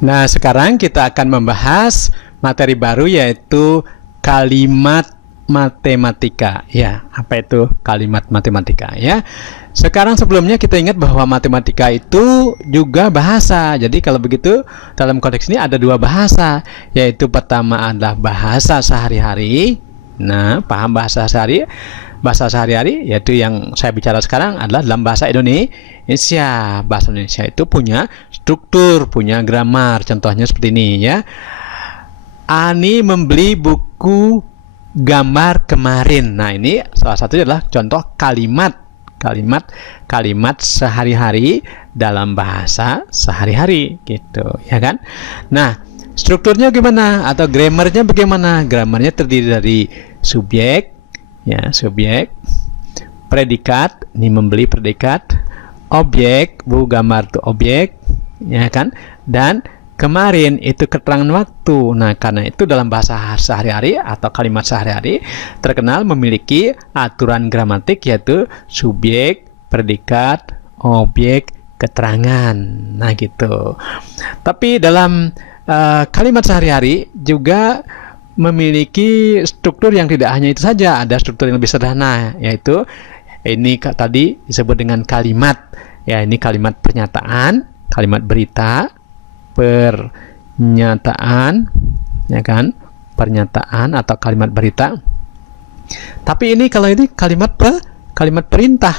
Nah, sekarang kita akan membahas materi baru yaitu kalimat matematika. Ya, apa itu kalimat matematika ya? Sekarang sebelumnya kita ingat bahwa matematika itu juga bahasa. Jadi kalau begitu dalam konteks ini ada dua bahasa, yaitu pertama adalah bahasa sehari-hari. Nah, paham bahasa sehari? Bahasa sehari-hari yaitu yang saya bicara sekarang adalah dalam bahasa Indonesia. Bahasa Indonesia itu punya struktur, punya grammar. Contohnya seperti ini ya. Ani membeli buku gambar kemarin. Nah, ini salah satu adalah contoh kalimat sehari-hari dalam bahasa sehari-hari gitu, ya kan? Nah, strukturnya gimana atau grammarnya bagaimana? Grammarnya terdiri dari subjek, ya, subjek, predikat, ini membeli predikat, objek, buku gambar itu objek, ya kan? Dan kemarin itu keterangan waktu. Nah, karena itu dalam bahasa sehari-hari atau kalimat sehari-hari terkenal memiliki aturan gramatik yaitu subjek, predikat, objek, keterangan. Nah, gitu. Tapi dalam kalimat sehari-hari juga memiliki struktur yang tidak hanya itu saja, ada struktur yang lebih sederhana, yaitu ini tadi disebut dengan kalimat. Ya, ini kalimat pernyataan, kalimat berita, pernyataan, ya kan, pernyataan atau kalimat berita. Tapi ini kalau ini kalimat perintah,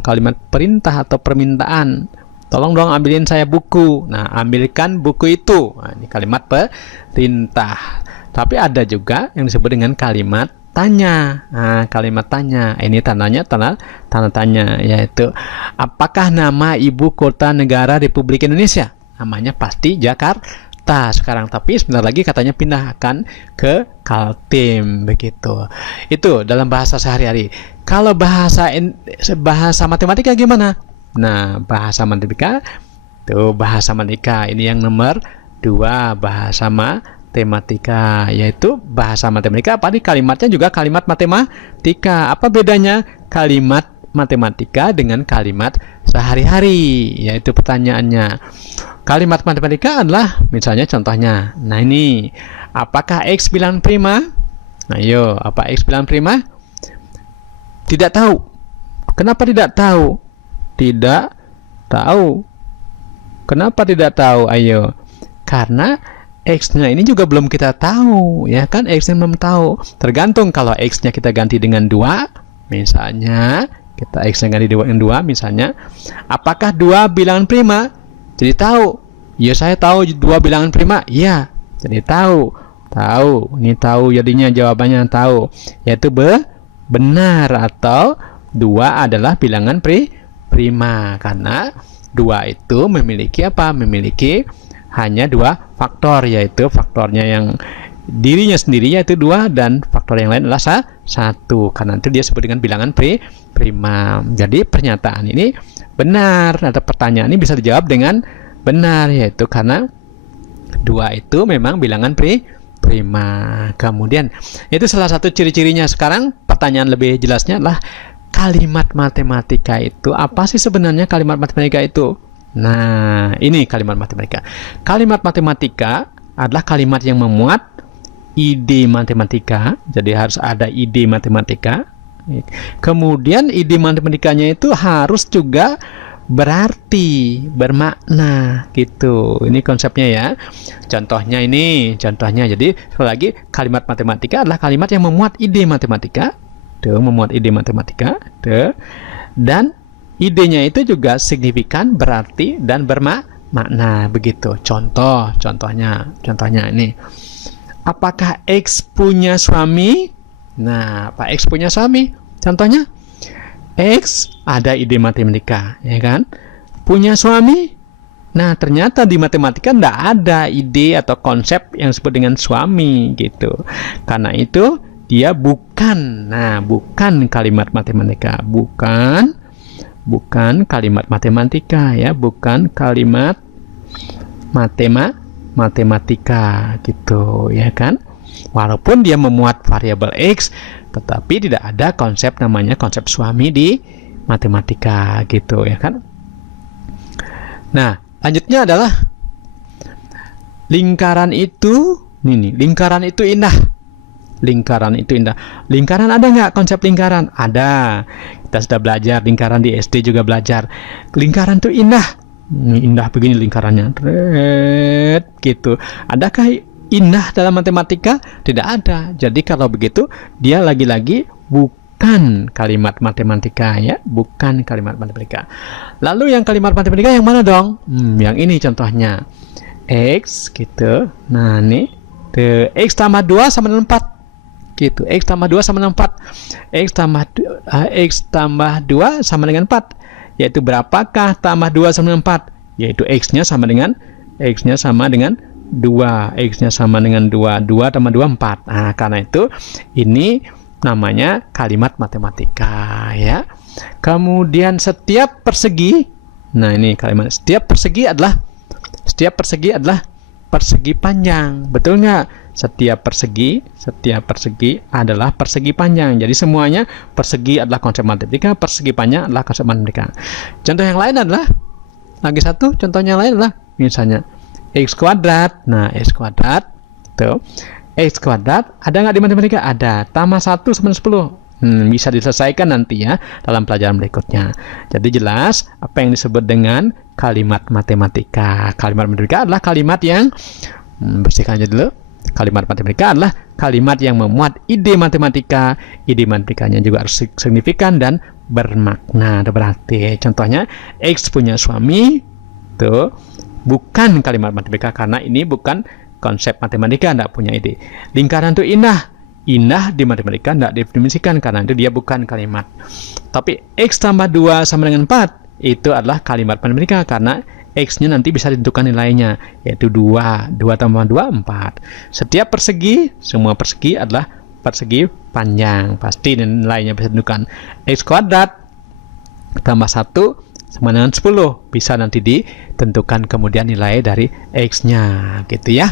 kalimat perintah atau permintaan. Tolong dong ambilin saya buku. Nah, ambilkan buku itu. Nah, ini kalimat perintah. Tapi ada juga yang disebut dengan kalimat tanya. Nah, kalimat tanya ini tanda tanya, yaitu apakah nama ibu kota negara Republik Indonesia? Namanya pasti Jakarta sekarang, tapi sebentar lagi katanya pindahkan ke Kaltim begitu. Itu dalam bahasa sehari-hari. Kalau bahasa matematika gimana? Nah, bahasa matematika ini yang nomor 2, bahasa matematika, yaitu bahasa matematika apa nih? Kalimatnya juga kalimat matematika. Apa bedanya kalimat matematika dengan kalimat sehari-hari? Yaitu pertanyaannya. Kalimat matematika adalah misalnya contohnya. Nah, ini apakah X bilang prima? Ayo, apa X bilang prima? Tidak tahu. Kenapa tidak tahu? Tidak tahu. Kenapa tidak tahu? Ayo. Karena X-nya ini juga belum kita tahu, ya kan? X-nya belum tahu. Tergantung kalau X-nya kita ganti dengan 2, misalnya kita X-nya ganti dengan 2, misalnya apakah 2 bilangan prima? Jadi tahu. Ya, saya tahu 2 bilangan prima. Iya. Jadi tahu. Tahu. Ini tahu jadinya jawabannya tahu. Yaitu benar atau 2 adalah bilangan prima karena 2 itu memiliki apa? Memiliki hanya 2 faktor, yaitu faktornya yang dirinya sendiri yaitu 2 dan faktor yang lain adalah 1. Karena itu dia sebut dengan bilangan prima. Jadi pernyataan ini benar atau pertanyaan ini bisa dijawab dengan benar, yaitu karena 2 itu memang bilangan prima. Kemudian itu salah satu ciri-cirinya. Sekarang pertanyaan lebih jelasnya adalah kalimat matematika itu apa sih sebenarnya? Kalimat matematika itu, nah, ini kalimat matematika. Kalimat matematika adalah kalimat yang memuat ide matematika. Jadi harus ada ide matematika. Kemudian ide matematikanya itu harus juga berarti, bermakna gitu. Ini konsepnya ya. Contohnya ini, contohnya. Jadi sekali lagi kalimat matematika adalah kalimat yang memuat ide matematika. Memuat ide matematika. Dan idenya itu juga signifikan, berarti dan bermakna begitu. Contohnya ini. Apakah X punya suami? Nah, Pak X punya suami. Contohnya X ada ide matematika, ya kan? Punya suami. Nah, ternyata di matematika tidak ada ide atau konsep yang disebut dengan suami gitu. Karena itu dia bukan. Nah, bukan kalimat matematika, bukan kalimat matematika ya, bukan kalimat matematika gitu, ya kan? Walaupun dia memuat variabel X, tetapi tidak ada konsep namanya konsep suami di matematika gitu, ya kan? Nah, lanjutnya adalah lingkaran itu, nih, lingkaran itu indah. Lingkaran itu indah. Lingkaran ada nggak konsep lingkaran? Ada. Kita sudah belajar lingkaran di SD juga belajar. Lingkaran itu indah. Indah begini lingkarannya. Gitu. Adakah indah dalam matematika? Tidak ada. Jadi kalau begitu dia lagi-lagi bukan kalimat matematika ya, bukan kalimat matematika. Lalu yang kalimat matematika yang mana dong? Yang ini contohnya. X gitu. Nah, nih. X tambah 2 sama dengan 4. Gitu. X tambah 2 sama dengan 4. X tambah 2 sama dengan 4. Yaitu berapakah tambah 2 sama dengan 4? Yaitu X-nya sama dengan 2. X-nya sama dengan 2. 2 tambah 2 4. Nah, karena itu ini namanya kalimat matematika ya. Kemudian setiap persegi. Nah, ini kalimat setiap persegi adalah persegi panjang. Betul nggak? Setiap persegi adalah persegi panjang. Jadi semuanya persegi adalah konsep matematika, persegi panjang adalah konsep matematika. Contoh yang lain adalah lagi satu. Contohnya lain adalah misalnya x kuadrat. Nah, x kuadrat tuh. X kuadrat ada nggak di matematika? Ada. Tambah 1 sama 10. Bisa diselesaikan nanti ya dalam pelajaran berikutnya. Jadi jelas apa yang disebut dengan kalimat matematika. Kalimat matematika adalah kalimat yang bersihkan aja dulu. Kalimat matematika adalah kalimat yang memuat ide matematika. Ide matematikanya juga harus signifikan dan bermakna. Berarti contohnya X punya suami tuh bukan kalimat matematika karena ini bukan konsep matematika, tidak punya ide. Lingkaran itu indah. Indah di matematika tidak definisikan karena itu dia bukan kalimat. Tapi X tambah 2 sama dengan 4 itu adalah kalimat matematika karena X-nya nanti bisa ditentukan nilainya, yaitu 2. 2 tambah 2, 4. Setiap persegi, semua persegi adalah persegi panjang. Pasti nilainya bisa ditentukan. X kuadrat tambah 1 sama dengan 10. Bisa nanti ditentukan kemudian nilai dari X-nya. Gitu ya.